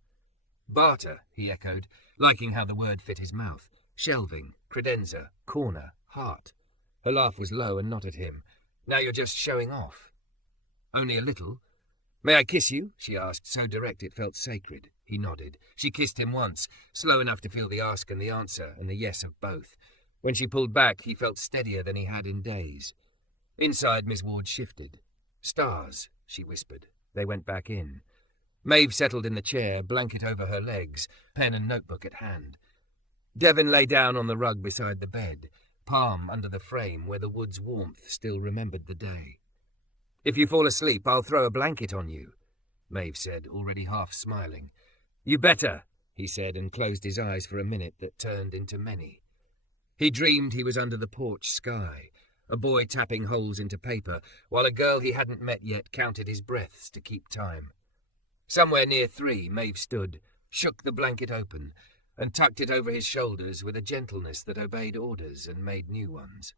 "Barter," he echoed, liking how the word fit his mouth. "Shelving, credenza, corner, heart." Her laugh was low and not at him. "Now you're just showing off." "Only a little." "May I kiss you?" she asked, so direct it felt sacred. He nodded. She kissed him once, slow enough to feel the ask and the answer, and the yes of both. When she pulled back, he felt steadier than he had in days. Inside, Miss Ward shifted. "Stars," she whispered. They went back in. Maeve settled in the chair, blanket over her legs, pen and notebook at hand. Devin lay down on the rug beside the bed, palm under the frame where the wood's warmth still remembered the day. "If you fall asleep, I'll throw a blanket on you," Maeve said, already half smiling. "You better," he said, and closed his eyes for a minute that turned into many. He dreamed he was under the porch sky, a boy tapping holes into paper, while a girl he hadn't met yet counted his breaths to keep time. Somewhere near 3, Maeve stood, shook the blanket open, and tucked it over his shoulders with a gentleness that obeyed orders and made new ones.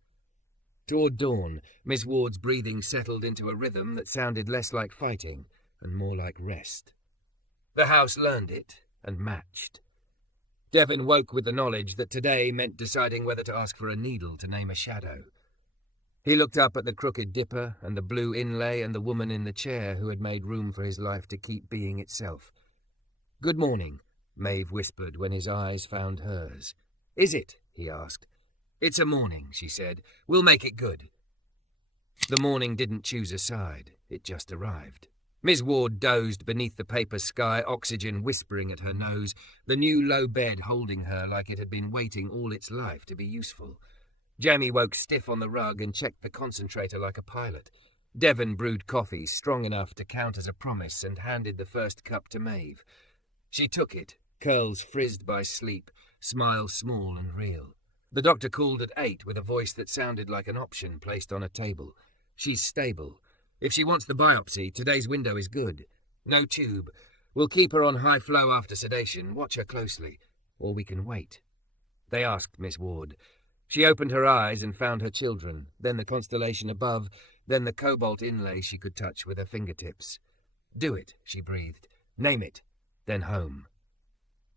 Toward dawn, Miss Ward's breathing settled into a rhythm that sounded less like fighting and more like rest. The house learned it and matched. Devin woke with the knowledge that today meant deciding whether to ask for a needle to name a shadow. He looked up at the crooked dipper and the blue inlay and the woman in the chair who had made room for his life to keep being itself. "Good morning," Maeve whispered when his eyes found hers. "Is it?" he asked. "It's a morning," she said. "We'll make it good." The morning didn't choose a side. It just arrived. Miss Ward dozed beneath the paper sky, oxygen whispering at her nose, the new low bed holding her like it had been waiting all its life to be useful. Jamie woke stiff on the rug and checked the concentrator like a pilot. Devin brewed coffee strong enough to count as a promise and handed the first cup to Maeve. She took it, curls frizzed by sleep, smile small and real. The doctor called at 8 with a voice that sounded like an option placed on a table. "She's stable. If she wants the biopsy, today's window is good. No tube. We'll keep her on high flow after sedation, watch her closely. Or we can wait." They asked Miss Ward. She opened her eyes and found her children, then the constellation above, then the cobalt inlay she could touch with her fingertips. "Do it," she breathed. "Name it. Then home."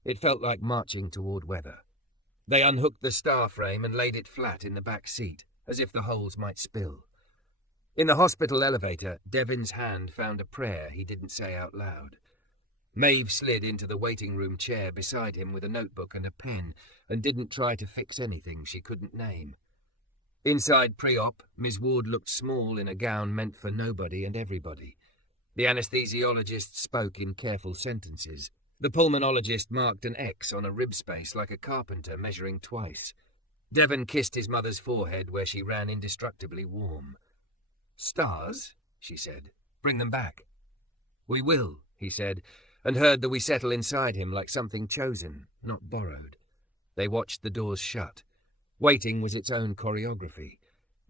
It felt like marching toward weather. They unhooked the star frame and laid it flat in the back seat, as if the holes might spill. In the hospital elevator, Devin's hand found a prayer he didn't say out loud. Maeve slid into the waiting room chair beside him with a notebook and a pen and didn't try to fix anything she couldn't name. Inside pre-op, Miss Ward looked small in a gown meant for nobody and everybody. The anesthesiologist spoke in careful sentences. The pulmonologist marked an X on a rib space like a carpenter measuring twice. Devin kissed his mother's forehead where she ran indestructibly warm. "Stars?" she said. "Bring them back." "We will," he said, and heard that we settle inside him like something chosen, not borrowed. They watched the doors shut. Waiting was its own choreography.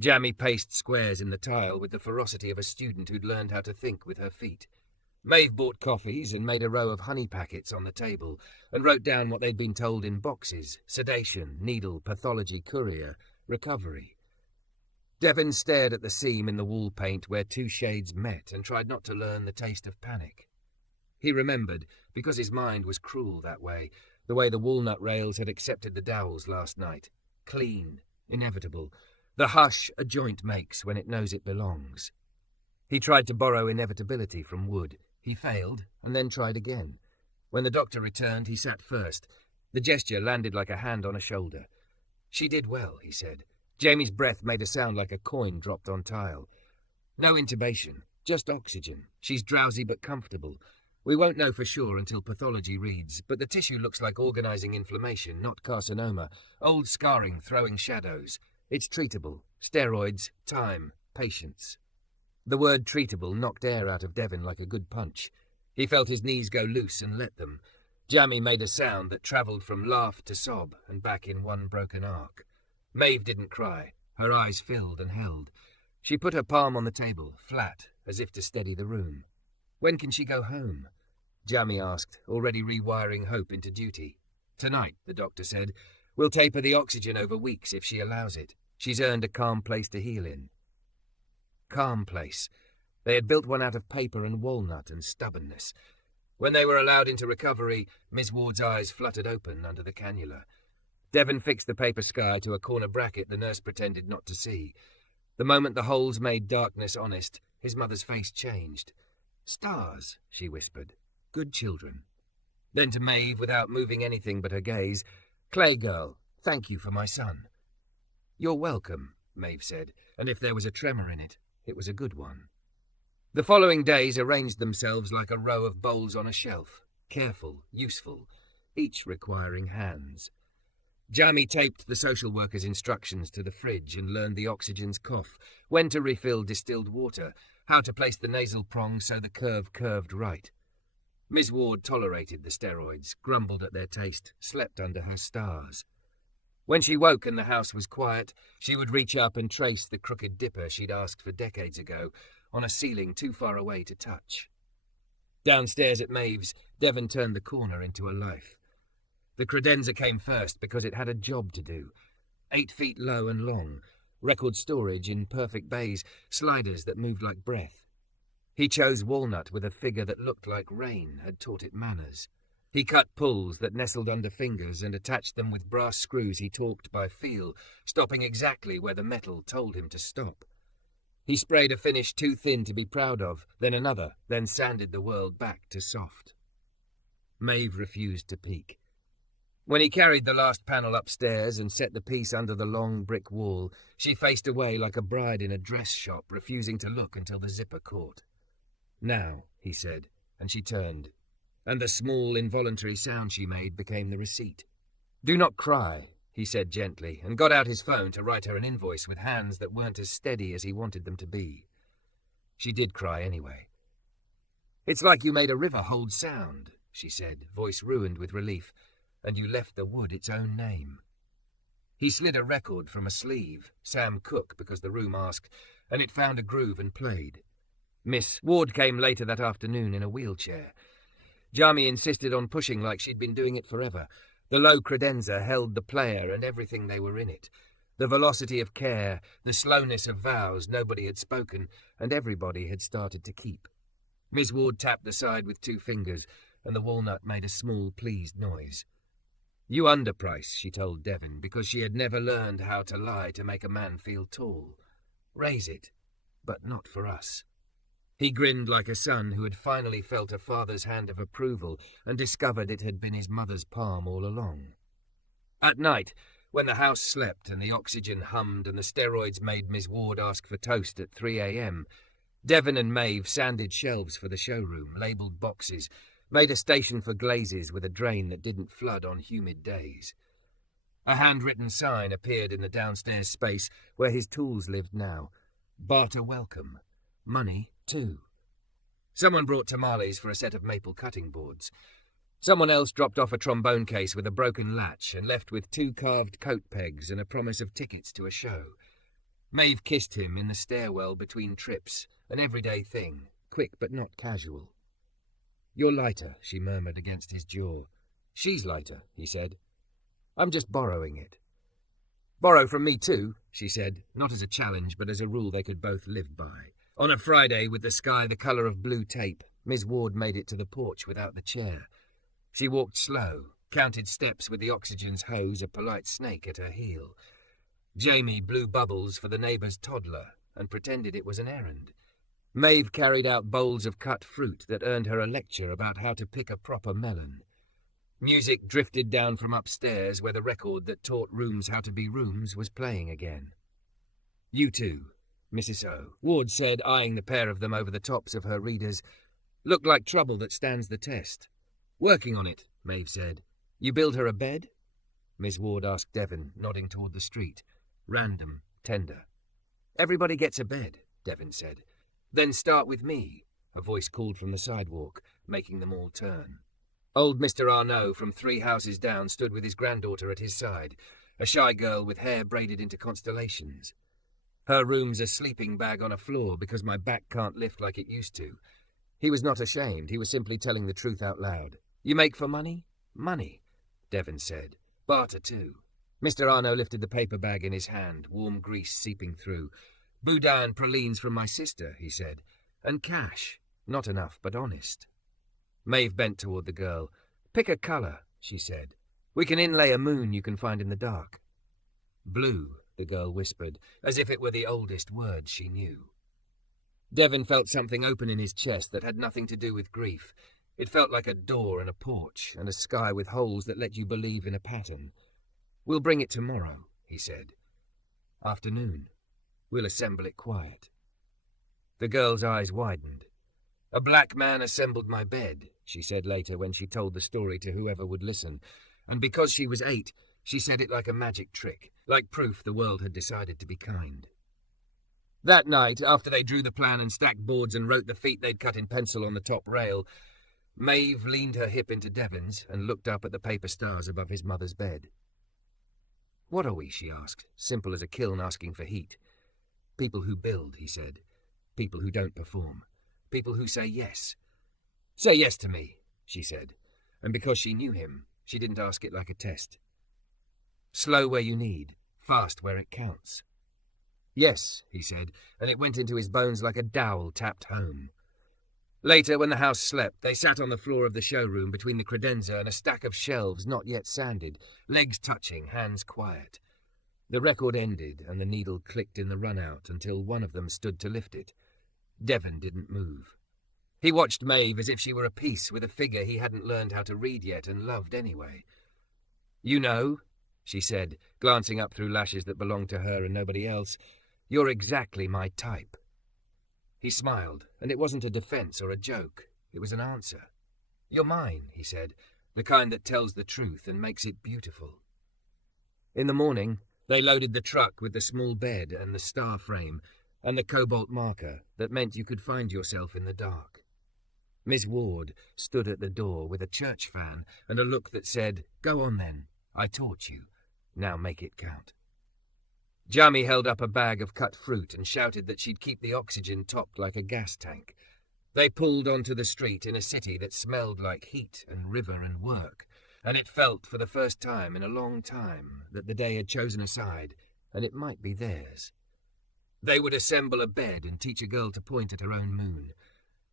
Jamie paced squares in the tile with the ferocity of a student who'd learned how to think with her feet. Maeve bought coffees and made a row of honey packets on the table and wrote down what they'd been told in boxes: sedation, needle, pathology, courier, recovery. Devin stared at the seam in the wall paint where two shades met and tried not to learn the taste of panic. He remembered, because his mind was cruel that way, the way the walnut rails had accepted the dowels last night. Clean, inevitable, the hush a joint makes when it knows it belongs. He tried to borrow inevitability from Wood. He failed, and then tried again. When the doctor returned, he sat first. The gesture landed like a hand on a shoulder. "She did well," he said. Jamie's breath made a sound like a coin dropped on tile. "No intubation, just oxygen. She's drowsy but comfortable. We won't know for sure until pathology reads, but the tissue looks like organizing inflammation, not carcinoma. Old scarring throwing shadows. It's treatable. Steroids, time, patience." The word treatable knocked air out of Devin like a good punch. He felt his knees go loose and let them. Jamie made a sound that travelled from laugh to sob and back in one broken arc. Maeve didn't cry. Her eyes filled and held. She put her palm on the table, flat, as if to steady the room. "When can she go home?" Jamie asked, already rewiring hope into duty. "Tonight," the doctor said. "We'll taper the oxygen over weeks if she allows it. She's earned a calm place to heal in." Calm place. They had built one out of paper and walnut and stubbornness. When they were allowed into recovery, Miss Ward's eyes fluttered open under the cannula. Devin fixed the paper sky to a corner bracket the nurse pretended not to see. The moment the holes made darkness honest, his mother's face changed. "Stars," she whispered. "Good children." Then to Maeve, without moving anything but her gaze, "Clay girl, thank you for my son." "You're welcome," Maeve said, and if there was a tremor in it, it was a good one. The following days arranged themselves like a row of bowls on a shelf, careful, useful, each requiring hands. Jamie taped the social worker's instructions to the fridge and learned the oxygen's cough, when to refill distilled water, how to place the nasal prong so the curve curved right. Miss Ward tolerated the steroids, grumbled at their taste, slept under her stars. When she woke and the house was quiet, she would reach up and trace the crooked dipper she'd asked for decades ago, on a ceiling too far away to touch. Downstairs at Maeve's, Devin turned the corner into a life. The credenza came first because it had a job to do. 8 feet low and long, record storage in perfect bays, sliders that moved like breath. He chose walnut with a figure that looked like rain had taught it manners. He cut pulls that nestled under fingers and attached them with brass screws he torqued by feel, stopping exactly where the metal told him to stop. He sprayed a finish too thin to be proud of, then another, then sanded the world back to soft. Maeve refused to peek. When he carried the last panel upstairs and set the piece under the long brick wall, she faced away like a bride in a dress shop, refusing to look until the zipper caught. "Now," he said, and she turned, and the small, involuntary sound she made became the receipt. "Do not cry," he said gently, and got out his phone to write her an invoice with hands that weren't as steady as he wanted them to be. She did cry anyway. "It's like you made a river hold sound," she said, voice ruined with relief, "and you left the wood its own name." He slid a record from a sleeve, Sam Cooke because the room asked, and it found a groove and played. Miss Ward came later that afternoon in a wheelchair. Jamie insisted on pushing like she'd been doing it forever. The low credenza held the player and everything they were in it. The velocity of care, the slowness of vows nobody had spoken, and everybody had started to keep. Miss Ward tapped the side with 2 fingers, and the walnut made a small, pleased noise. "You underprice," she told Devin, because she had never learned how to lie to make a man feel tall. "Raise it, but not for us." He grinned like a son who had finally felt a father's hand of approval and discovered it had been his mother's palm all along. At night, when the house slept and the oxygen hummed and the steroids made Miss Ward ask for toast at 3 a.m., Devin and Maeve sanded shelves for the showroom, labelled boxes, made a station for glazes with a drain that didn't flood on humid days. A handwritten sign appeared in the downstairs space where his tools lived now. Barter welcome. Money, too. Someone brought tamales for a set of maple cutting boards. Someone else dropped off a trombone case with a broken latch and left with 2 carved coat pegs and a promise of tickets to a show. Maeve kissed him in the stairwell between trips, an everyday thing, quick but not casual. "You're lighter," she murmured against his jaw. "She's lighter," he said. "I'm just borrowing it." Borrow from me too, she said, not as a challenge, but as a rule they could both live by. On a Friday, with the sky the colour of blue tape, Miss Ward made it to the porch without the chair. She walked slow, counted steps with the oxygen's hose, a polite snake at her heel. Jamie blew bubbles for the neighbour's toddler and pretended it was an errand. Maeve carried out bowls of cut fruit that earned her a lecture about how to pick a proper melon. Music drifted down from upstairs where the record that taught rooms how to be rooms was playing again. You two, Mrs. O, Ward said, eyeing the pair of them over the tops of her readers, look like trouble that stands the test. Working on it, Maeve said. You build her a bed? Miss Ward asked Devin, nodding toward the street. Random, tender. Everybody gets a bed, Devin said. Then start with me, a voice called from the sidewalk, making them all turn. Old Mr. Arnaud from 3 houses down stood with his granddaughter at his side, a shy girl with hair braided into constellations. Her room's a sleeping bag on a floor because my back can't lift like it used to. He was not ashamed, he was simply telling the truth out loud. You make for money? Money, Devin said. Barter too. Mr. Arnaud lifted the paper bag in his hand, warm grease seeping through. Boudin and pralines from my sister, he said. And cash. Not enough, but honest. Maeve bent toward the girl. Pick a colour, she said. We can inlay a moon you can find in the dark. Blue, the girl whispered, as if it were the oldest word she knew. Devin felt something open in his chest that had nothing to do with grief. It felt like a door and a porch, and a sky with holes that let you believe in a pattern. We'll bring it tomorrow, he said. Afternoon. We'll assemble it quiet. The girl's eyes widened. A black man assembled my bed, she said later when she told the story to whoever would listen, and because she was 8, she said it like a magic trick, like proof the world had decided to be kind. That night, after they drew the plan and stacked boards and wrote the feet they'd cut in pencil on the top rail, Maeve leaned her hip into Devin's and looked up at the paper stars above his mother's bed. What are we, she asked, simple as a kiln asking for heat. People who build, he said. People who don't perform. People who say yes. Say yes to me, she said, and because she knew him, she didn't ask it like a test. Slow where you need, fast where it counts. Yes, he said, and it went into his bones like a dowel tapped home. Later, when the house slept, they sat on the floor of the showroom between the credenza and a stack of shelves not yet sanded, legs touching, hands quiet. The record ended, and the needle clicked in the run-out until one of them stood to lift it. Devin didn't move. He watched Maeve as if she were a piece with a figure he hadn't learned how to read yet and loved anyway. You know, she said, glancing up through lashes that belonged to her and nobody else, you're exactly my type. He smiled, and it wasn't a defense or a joke. It was an answer. You're mine, he said, the kind that tells the truth and makes it beautiful. In the morning, they loaded the truck with the small bed and the star frame and the cobalt marker that meant you could find yourself in the dark. Miss Ward stood at the door with a church fan and a look that said, Go on then, I taught you. Now make it count. Jamie held up a bag of cut fruit and shouted that she'd keep the oxygen topped like a gas tank. They pulled onto the street in a city that smelled like heat and river and work, and it felt for the first time in a long time that the day had chosen a side, and it might be theirs. They would assemble a bed and teach a girl to point at her own moon.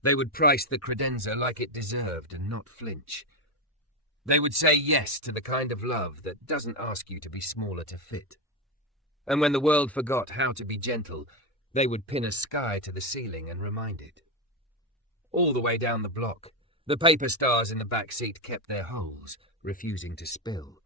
They would price the credenza like it deserved and not flinch. They would say yes to the kind of love that doesn't ask you to be smaller to fit. And when the world forgot how to be gentle, they would pin a sky to the ceiling and remind it. All the way down the block, the paper stars in the back seat kept their holes, refusing to spill.